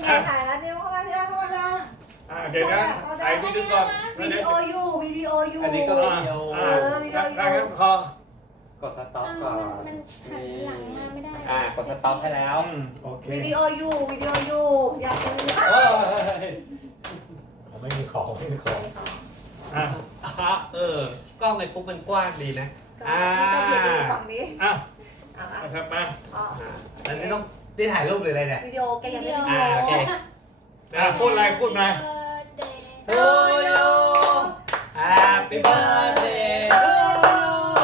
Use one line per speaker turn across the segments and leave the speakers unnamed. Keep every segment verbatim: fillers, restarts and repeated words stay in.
ไงถ่ายแล้วนิ้วเข้ามาพี่เข้ามาแล้ว
อ่าเดี๋ยวนะถ่ายดูก่อน
วิดีโออยู่วิดีโออยู่
อันนี้ก็วิดีโอ
เออวิดีโออยู่
ได้ครับพอก
ดสต็อปก่อน
มันหันหลังมาไม่ได้
อ่ากดสต็อปให้แล้ว
อืมโอเค
วิดีโออยู่วิดีโออยู่อยากจะรู้
โอ้ย
ผมไม่มีของไม่มีของอ่ะ
อ่ะเออกล้องในปุ๊บมันกว้างดีนะ อ่า
ก็เบียดไปอยู่ฝั่งนี้
อ่ะ
อ่ะ
มาครับมา
อ๋อ
อ่าอันนี้ต้องได้ถ่ายรูปหรืออะไรเนี่ย
วิดีโอแกยังไม่ได้วิดี
อ่า
โอ
โอเค
อ่ะพูดอะไรพูดมา
โตโย
Happy birthday to you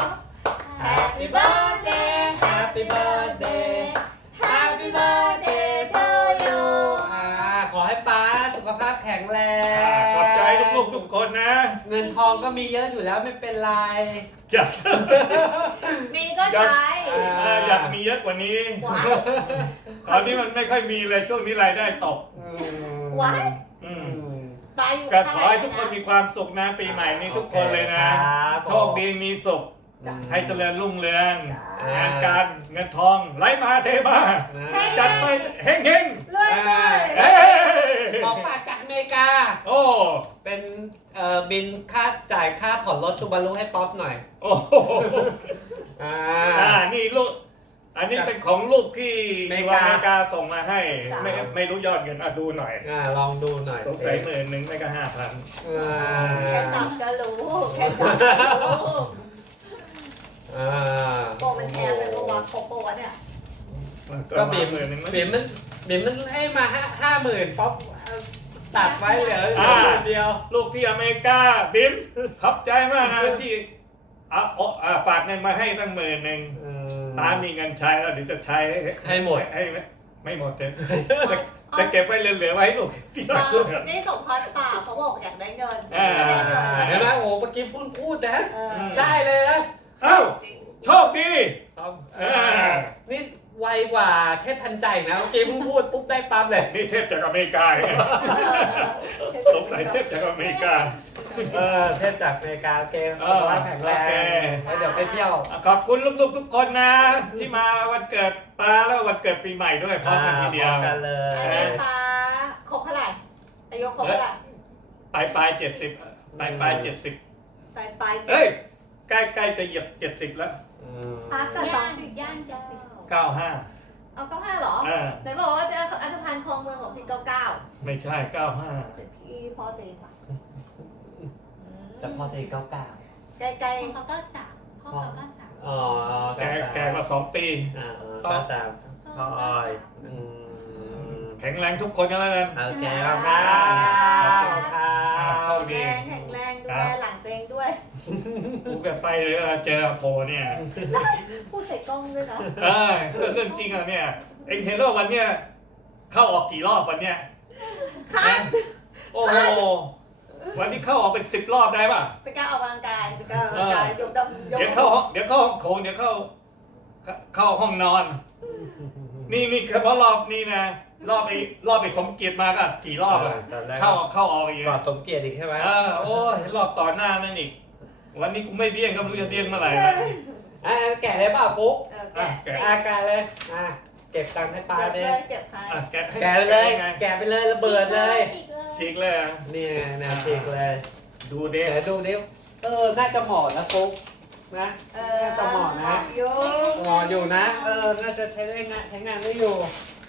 Happy birthday
Happy birthday
Happy birthday to you
อ่าขอให้ป๊าสุขภาพแข็งแร
อ่ะ
ง
ขอบใจลูกๆทุกคนนะ
เงินทองก็มีเยอะอยู่แล้วไม่เป็นไร
อยาก
มีก็ใช้
อ่ะอยากมีเยอะกว่านี้
ว้าย
ตอนนี้มันไม่ค่อยมีเลยช่วงนี้รายได้ตก
ว้าย
อืม
ไปอยู่
ก็
ข้าง
ขอให้ทุกคนมีความสุขนะปีใหม่นี้ทุกคนเลยนะ โชคดีมีสุข ให้เจริญรุ่งเรือง งานการเงินทองไหลมาเทมา จัดไปเฮงเฮง
รวยรวย
ๆเฮ้ย
ของฝากจากอเมริกา
โอ้
เป็นเอ่อบินค่าจ่ายค่าผ่อนรถซูบารุให้ป๊อปหน่อย
โอ้โห
อ่า
อ่านี่ลูกอันนี้เป็นของลูกที่
อเมริ
อยู่
กา
อเมริกาส่งมาให้ ไม่ไม่รู้ยอดเงินอ่ะดูหน่อย
อ่าลองดูหน่อย
สงสัยหมื่นหนึ่งไม่ก็ห้าพัน
อ่า
แค่จับก็รู้แค่จับก็รู้
อ่า
โปมันแพงเลยปะวะครบปะวะเนี่ย
ก็บีม
หมื่นหนึ่ง
บีมมันบีมมันให้มาห้าห้าหมื่นป๊อปตัดไว้เหลือเหลือหมื่นเดียว
ลูกที่อเมริกาบิมขอบใจมากนะที่เอาเอาเอาฝากเงินมาให้ตั้งหมื่นหนึ่ง ป้ามีเงินใช้แล้วเดี๋ยวจะใช้
ให้หมด
ให้ไม่ไม่หมดเลยจะจะเก็บไว้เหลือๆไว้ให้ลูกที่รักด้วย
นี่ส่งพอดป่าเขาบอกอยากได้เงิน
อ่า
ไม่ได้เงิน
เห็นไหมโอ้เมื่อกี้พูดพูดนะ
เออ
ได้เลยนะ
เอ้า
จริง
โชคดี อ่า
นี่ไวกว่าแค่ทันใจนะเมื่อกี้เพิ่งพูดปุ๊บได้ปั๊บเลย
นี่เทพจากอเมริกาไงสงสัยเทพจากอเมริกา
เออเทพจากอเมริกาเกม
เอ
สุ
อ
ขภาพแข็งแร
โอเค
งแล้วเดี๋ยวไปเที่ยว
ขอบคุณลูกๆทุกคนนะ ที่มาวันเกิดปาแล้ววันเกิดปีใหม่ด้วยพร้อมกันทีเดียว
พร้อมกันเลย
อันนี้ป้าครบเท่าไหร่อายุครบเท่าไหร่
ปลายปลายเจ็ดสิบปลายปลายเจ็ดสิบ
ไปไปเจ็
เอ้ย
ด
ใกล้ใกล้จะเหยียบเจ็ดสิบแล้ว
อืม
ป้าเกิดสอง
ย่าง
สิบ
ย่างจะสิบ
เก้าห้า
เอาเก้าห้าเหรอ
อ่า
ไหนบอกว่าเป็นอันธพาลคลองเมืองของสิบเก้าเก้า
ไม่ใช่เก้าห้า
เป็นพี่พ่อเตงอ่ะ
แต่พอเตะเก้าเก้า
ใกล้ใกล้
ของเขาก็สามพ่อเขาก็สาม
อ๋อ
แกแกมาสองปี
อ่าเก้าสาม
พ่อ
พ
ก็
อย
สาม
อืม
แข็งแรงทุกคนกันแล้วกัน
โอเคครับครับครั
อ่า
บ
โชค
แข็ง
ดี
แรงแข็งแรงดูแลหลังเตงด้วย
กูกันไปเลยเวลาเจอโพเนี่ย
พูดใส่กล้องด้วยนะ
เออเรื่องจริงอ่ะเนี่ย เอ็งเห็นว่าวันเนี้ยเข้าออกกี่รอบวันเนี้ย
คัด
โอ้โห วันนี้เข้าออกเป็นสิบรอบได้ป่ะ
ไปกล้าออกกำลังกายไปกล้าออกกำลังกายยกดำยก
เดี๋ยวเข้าห้องเดี๋ยวเข้าห้องโถงเดี๋ยวเข้า เข้าห้องนอน นี่นี่เฉพาะรอบนี้นะ รอบไอ้รอบไอ้สมเกียรติมาก็กี่รอบอ่ะ
ตอนแรก
เข้าออกเข้าออกอีก
ก่อนสมเกียรติอีกใช่ไหม
เออโอ้ยรอบก่อนหน้านั่นอีก วันนี้กูไม่เดี้ยงก็ไม่รู้จะเดี้ยงเมื่อไหร่นะ
อ่ะแกะได้เปล่าปุ๊บ
เออแกะ
แกะ
อาแกะเลยอ่ะเก็บตังค์ให้ปลา
เดี๋ยว
เนี่
ช่
ย
วยเก็บให้
อ่ะแกะให้
แกะไปเลย
ไง
แกะไปเลยระเบิดเลย
ฉีกเลย
ฉีกเลยอ่ะ
นี่แนวฉีกเลย
ดูเด้
เดี๋ยวดูดิเออน่าจะเหมาะนะปุ๊บนะ
เออ
น่าจะเหมาะนะ
โย
เหมาะอยู่นะเออน่าจะใช้ได้งานใช้งานได้อยู่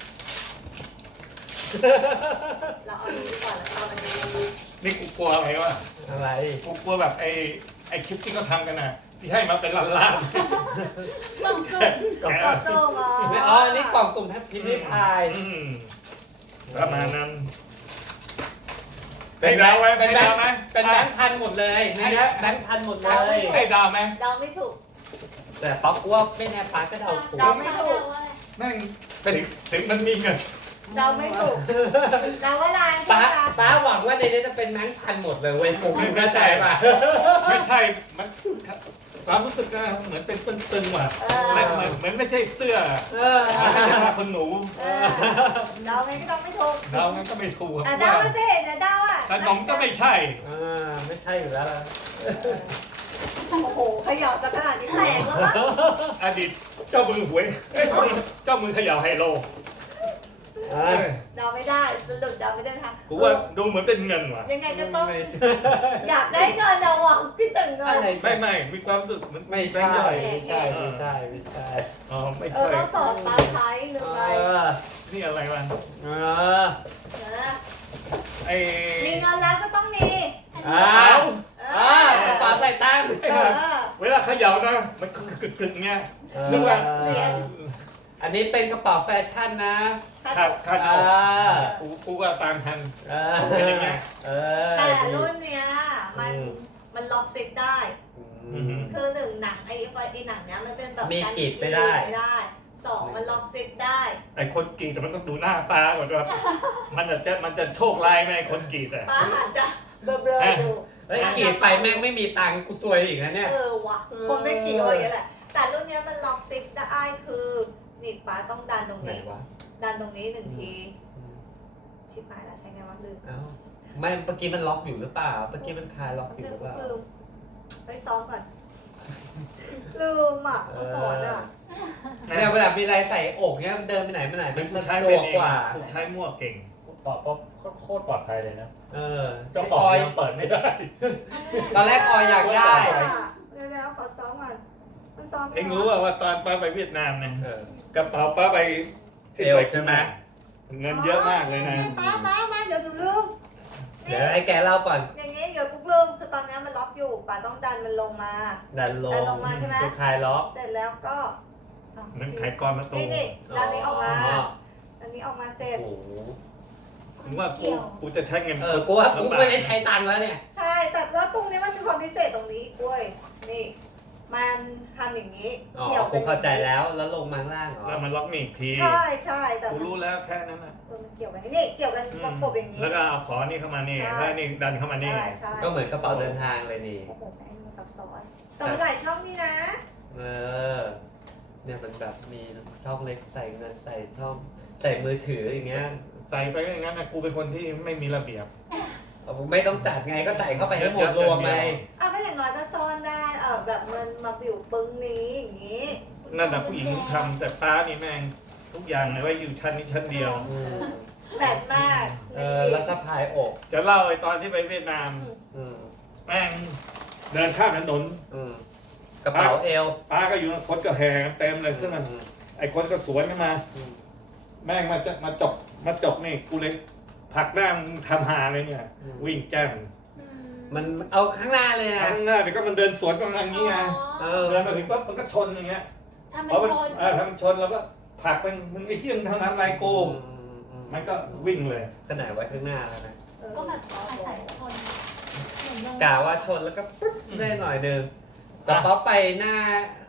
เราเอานี้ดีกว่าแล้วเอาอันนี้
นี่กูกลัวอะไรวะ
อะไร
กูกลัวแบบไอ้ไอ้คลิปที่เขาทำกันน่ะ ที่ให้มาเป็นล้าน
กล่องสุ่ม
ๆแกะ
กดส่งอ๋อ
ไม่อ๋ออันนี้กล่องสุ่มทับทิมนิพาย
อืมประมาณนั้น
เป็
ให้
นแบ
ดาง ว
ค์
ไหม
เป็น
ให้
แบ
ดาง ว
ค์
ไหม
เป็นแบงค์พันหมดเลยในเนี้ยแบงค์พันหมดเลย
ให้ดาวไหม
เดาไม่ถูก
แต่ป๊อปว่าไม่แน่ปลาก็เดาถูก
เดาไม่ถูก
แม่งเป็นสิงมันมีเงิน
เดาไม่ถูกเดาว่าลาย
ป้าป้าหวังว่าในนี้จะเป็นแบงค์พันหมดเลยเว้ยผมไม่เข้าใจป่ะ
ไม่ใช่ มันความรู้สึกนะเหมือนเป็นตึงๆว่ะ
เอ
เหมือน
อ
เหมือนเหมือนไม่ใช่เสื้อ
เออ
ไม่ใช่ผ้าขนหนู
เออเดาไงก็ต้องไม่ถูก
เรางั้นก็ไม่ถูก
อ่ะเดามาสิเดี๋ยวเดาอ่ะ
ขนมก็ไม่ใช่
อ่าไม่ใช่อยู่แล้วล่ะ
โอ้โหเขย่าซะขนาดนี้แตกแล้วมั้ง
อดีตเจ้ามือหวยเอ้ยเจ้ามือเขย่าไฮโล
เ
เอ
เอ
อ
อ
เดาไม่ได้สรุปเดาไม่ได้ทาง
กูว่าดูเหมือนเป็นเงินว่ะ
ยังไงก็ต้อง
ไม่
อยากได้เงินนะหวังที่ตึงเงิ
อะ
น
ไร
ไม่ไม่มีความรู้สึกเหมัน
ไม่
แบ
ใช่
งค์ย่อย
ไม่ใช่ไม่ใช่ไม่ใช่
อ๋อไม่
เออ
ใช่
ต้องสอนตาใช้หรือ
เอ
ไง
อ
นี่อะไรวะ
เออ
นะ
ไอ้
มีเงินแล้วก็ต้องมี
อ่า
เอา
เอ
อ่า
อ
ปาใส่ตังค์
เออ
เวลาเขย่านะมันกึกกึกกึกเงี้ย นึกว่า
อันนี้เป็นกระเป๋าแฟชั่นนะ
ขาดขาด
อ่า
เอากูกูก็ตามทัน
เออ
เป็นยังไง
เออ
แต่รุ่นเนี้ยมันมันล็อกซิปได้
อืม
คือหนึ่งหนังไอ้ไฟไอ้หนังเนี้ยมันเป็นแบบ
มี
การ
กรีดไม่ได้
ไม่ได้สองมันล็อกซิปได้
ไอ้คนกรีดแต่มันต้องดูหน้าตาก่อนว่ามันจะจะมันจะโชคร้ายไหมไอ้คนกรีดอ่ะ
ป้าอาจจะเบลอๆอยู่
เฮ้ยกรีดไปแม่งไม่มีตังค์กูซวยอีกนะเนี่ย
เออว่ะคนไม่กรีดก็อย่างนี้แหละ แต่รุ่นเนี้ยมันล็อกซิปได้คือนี่ป้าต้องดันตรง
ไหน
นี้
วะ
ดันตรงนี้หนึ่งทีชิบหายแล้วใช้ไงวะลืม
เอ้าไม่เมื่อกี้มันล็อกอยู่หรือเปล่า เมื่อกี้มันคลายล็อกอยู่
ลื
หรือเปล่า
มลืมไปซ้อมก่อนลืมอ่ะเขาสอนอ่ะ
เนี่ยเวลามีอะไรใส่อกเนี้ยเดินไปไหนมาไหน
มั
มัน น
กู
สะ
ใช้
ด
เป็น
วก
เอง
กว่า
กูใช้มั่วเก่ง
ปลอดป๊อปโคตรปลอดภัยเลยนะ
เออ
เจ้าของยังเปิดไม่ได้
ตอนแรกออยอยากได้
เดี๋ยวเดี๋ยวขอซ้อมก่อนมันซ้อมไม่
เอ็งรู้ว่าว่าตอนป้าไปเวียดนามเนี่ย
เออ
กระเป๋าป้าไปที่
เอว
ใส่
ใช่ไหม
เงินเยอะมากเลยนะ
ป้าป้ามาเดี๋ยวหนูลืม
เดี๋ยวให้แกเล่าก่อน
อย่างงี้เดี๋ยวปุ๊กลืมคือตอนนี้มันล็อกอยู่ป้าต้องดันมันลงมา
ดันลง
ดันลงมาใช่ไหม
จะคลายล็อก
เสร็จแล้วก็
เหมือนขายกรมาตู
นี่นี่ดันนี้ออกมา
อ๋อ
ดันนี้ออกมาเสร็จ
โอ้โห
ผมว่ากูกูจะใช้เงิน
เออ กูว่ากูไม่ได้ใช้ตังค์แล้วเนี่ย
ใช่แต่แล้วตรงนี้มันมีความพิเศษตรงนี้อีกด้วยนี่มันทำอย่างนี้
อ๋อ
เกี่ยว
กูเข้าใจแล้ว แล้วลงมาข้างล่างเหรอ
แล้วมันล็อกนี่อีกที
ใช่ใช่แต่
กู
มัน
รู้แล้วแค่นั้นนะ
เออมันเกี่ยวกันนี่เกี่ยวกันประกบอย่างนี้
แล้วก็เอาขอนี่เข้ามานี่
ใช่
แล้วนี่ดันเข้ามานี่
ใช่ใช่
ก็เหมือนกระเป๋าเดินทางเลยนี่
โอ้โหแม่งมันซับซ้อนแต่มันหลายช่องนี่นะ
เออ เนี่ยมันแบบมีช่องเล็กใส่เงินใส่ช่องใส่มือถืออย่างเงี้ย
ใส่ไปก็อย่างนั้นนะกูเป็นคนที่ไม่มีระเบียบ
เอาไม่ต้องจัดไงก็ใส่เข้าไปให้หมดรวมไง
อ่ะก็อย่างน้อยก็ซ่อนได้เออแบบมันมาอยู่ปึ้งนี้อย่างนี้
นั่นน่ะผู้หญิงทำแต่ป้านี่แม่งทุกอย่างเลยไว้อยู่ชั้นนี้ชั้นเดียว
อืม
แมทมาก
เออแล้วก็พายอก
จะเล่าไอ้ตอนที่ไปเวียดนาม
อืม
แม่งเดินข้ามถนน
อืมกระเป๋าเอว
ป้าก็อยู่คนก็แห่กันเต็มเลยขึ้นมา
อืม
ไอ้คนก็สวนกันมา
อืม
แม่งมาจะมาจกมาจกนี่กูเลยผลักหน้ามึงทำหาเลยเนี่ย วิ่งแจ้ม
อื
มันเอาข้างหน้าเลยนะ
ข้างหน้าเดี๋ยวก็มันเดินสวนกันอย่างนี้ไง
เอ
อ๋อ
อ
เดินมาถึงปั๊บมันก็ชนอย่างเงี้ย
ถ้ามั
เพราะ
น
มัน
ชน
เออถ้ามันชนเราก็ผลักมันมึงไอ้เที่ยมงทำอะไรโกง
อืมอืม
มันก็วิ่งเลย
ขนาดไว้ข้างหน้าแล้วนะ
ก็แบบอาศัยชนเหมือนโดน
กะว่าชนแล้วก็ปุ๊บได้หน่อยนึงแต่พอไปหน้า